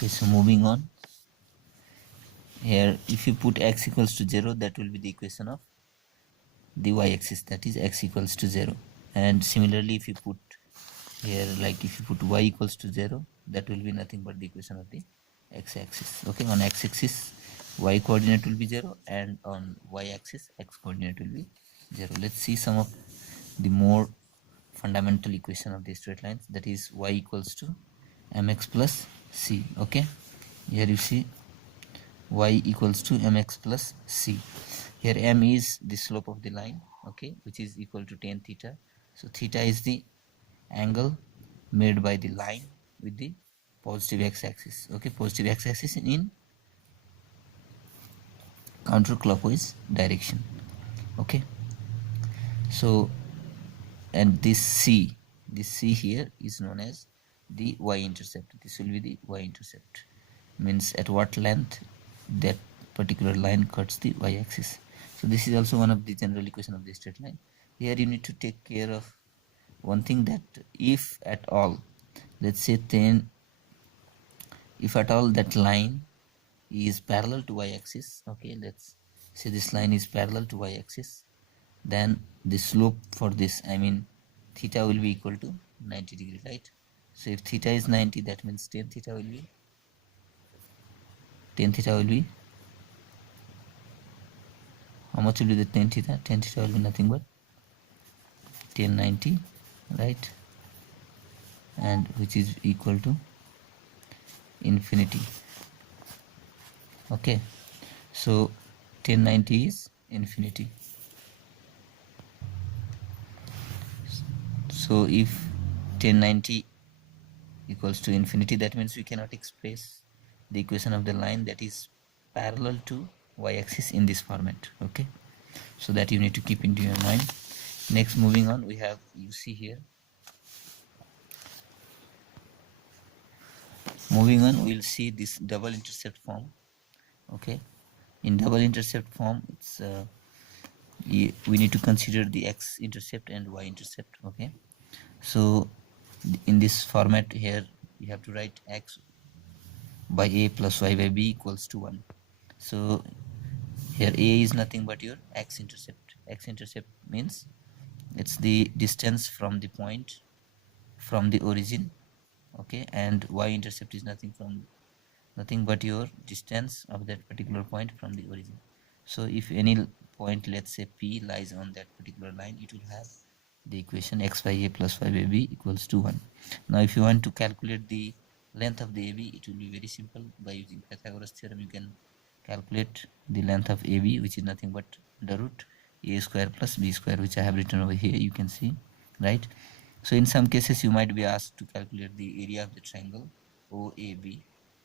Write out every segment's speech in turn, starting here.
Okay, so moving on. Here, if you put x equals to 0, that will be the equation of the y-axis, that is x equals to 0. And similarly, if you put here, like if you put y equals to 0, that will be nothing but the equation of the x-axis. Okay, on x-axis y coordinate will be 0, and on y-axis x coordinate will be 0. Let's see some of the more fundamental equation of the straight lines, that is y equals to mx plus c. Okay, here you see y equals to mx plus c. Here m is the slope of the line, okay, which is equal to tan theta. So theta is the angle made by the line with the positive x-axis. Okay, positive x-axis in counterclockwise direction. Okay, so and this c here is known as the y-intercept. This will be the y-intercept, means at what length that particular line cuts the y-axis. So this is also one of the general equation of the straight line. Here you need to take care of one thing, that if at all, let's say then, if at all that line is parallel to y-axis, okay, let's say this line is parallel to y-axis, then the slope for this, I mean theta, will be equal to 90 degree, right? So if theta is 90, that means tan theta will be how much will be the tan theta? Tan theta will be nothing but tan 90, right? And which is equal to infinity. Okay, so tan 90 is infinity. So if tan 90 equals to infinity, that means we cannot express the equation of the line that is parallel to y-axis in this format. Okay, so that you need to keep into your mind. Next, moving on, we have, you see here, moving on, we'll see this double intercept form. Okay, in double intercept form, it's we need to consider the x-intercept and y-intercept. Okay, so in this format here, you have to write x by a plus y by b equals to 1. So here a is nothing but your x-intercept. X-intercept means it's the distance from the point from the origin. Okay, and y-intercept is nothing but your distance of that particular point from the origin. So if any point, let's say p, lies on that particular line, it will have the equation x by a plus y by b equals to 1. Now if you want to calculate the length of the AB, it will be very simple. By using Pythagoras theorem, you can calculate the length of AB, which is nothing but the root a square plus b square, which I have written over here, you can see, right? So in some cases you might be asked to calculate the area of the triangle OAB.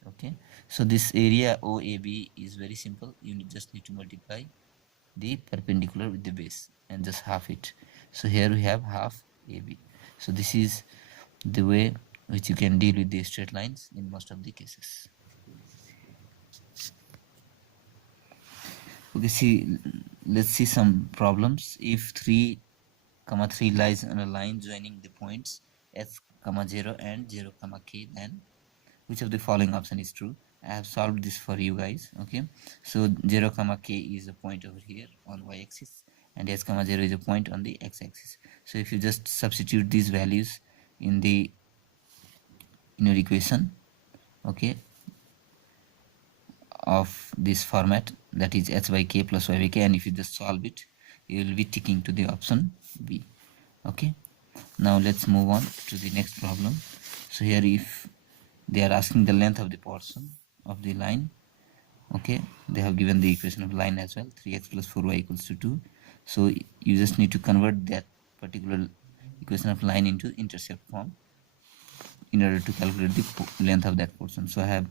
Okay, so this area OAB is very simple. You just need to multiply the perpendicular with the base and just half it. So here we have half AB. So this is the way which you can deal with the straight lines in most of the cases. Okay, see, let's see some problems. If 3, 3 lies on a line joining the points s, 0 and 0, k, then which of the following option is true? I have solved this for you guys. Okay, so 0, k is a point over here on y-axis, and s, 0 is a point on the x-axis. So if you just substitute these values in your equation, okay, of this format, that is h by k plus y by k, and if you just solve it, you will be ticking to the option B. Okay, now let's move on to the next problem. So here, if they are asking the length of the portion of the line, okay, they have given the equation of line as well, 3x plus 4y equals to 2. So you just need to convert that particular equation of line into intercept form in order to calculate the length of that portion. So I have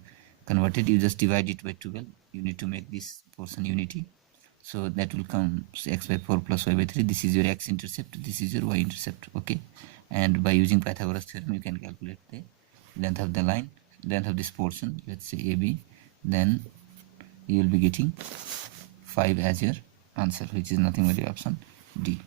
converted. You just divide it by 12. You need to make this portion unity, so that will come x by 4 plus y by 3. This is your x-intercept, this is your y-intercept. Okay, and by using Pythagoras theorem, you can calculate the length of the line, length of this portion, let's say AB. Then you will be getting 5 as your answer, which is nothing but the option D.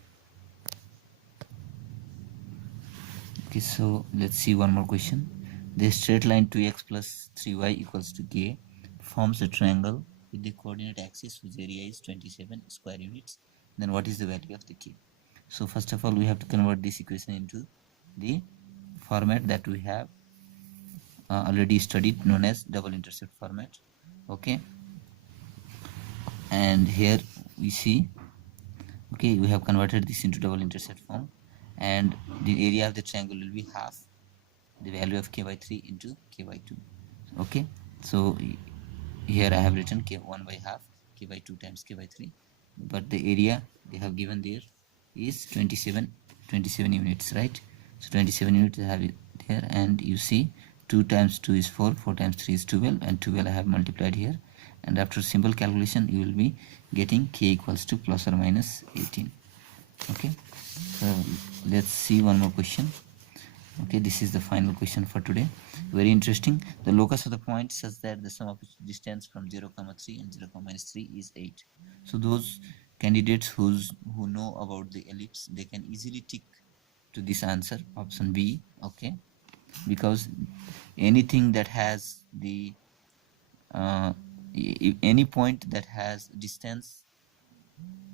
Okay, so let's see one more question. The straight line 2x plus 3y equals to k forms a triangle with the coordinate axis whose area is 27 square units. Then what is the value of the k? So first of all, we have to convert this equation into the format that we have already studied, known as double intercept format. Okay, and here we see, okay, we have converted this into double intercept form, and the area of the triangle will be half the value of k by 3 into k by 2. Okay, so here I have written k1 by half k by 2 times k by 3, but the area they have given there is 27 units, right? So 27 units I have it there, and you see 2 times 2 is 4, 4 times 3 is 12, and 12 I have multiplied here, and after simple calculation you will be getting k equals to plus or minus 18. Okay, so let's see one more question. Okay, this is the final question for today. Very interesting. The locus of the point such that the sum of its distance from 0 comma 3 and 0 comma minus 3 is 8. So those candidates who know about the ellipse, they can easily tick to this answer, option B. Okay, because anything that has the any point that has distance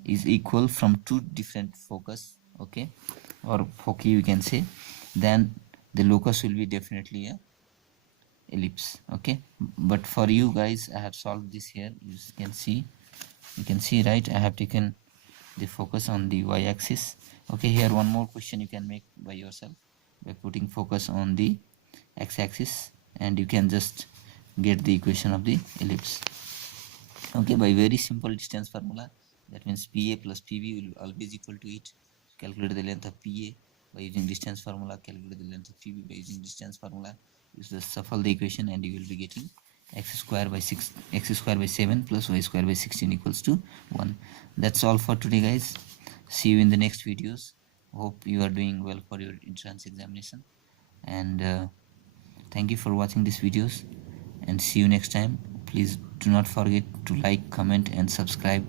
is equal from two different focus, okay, or foci you can say, then the locus will be definitely a ellipse. Okay, but for you guys I have solved this here. You can see right, I have taken the focus on the y-axis. Okay, here one more question you can make by yourself by putting focus on the x-axis, and you can just get the equation of the ellipse. Okay, by very simple distance formula, that means PA plus PB will always equal to it. Calculate the length of PA by using distance formula, calculate the length of PB by using distance formula. Use the shuffle the equation and you will be getting x square by 7 plus y square by 16 equals to 1. That's all for today, guys. See you in the next videos. Hope you are doing well for your entrance examination, and thank you for watching these videos, and see you next time. Please do not forget to like, comment and subscribe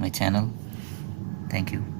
my channel. Thank you.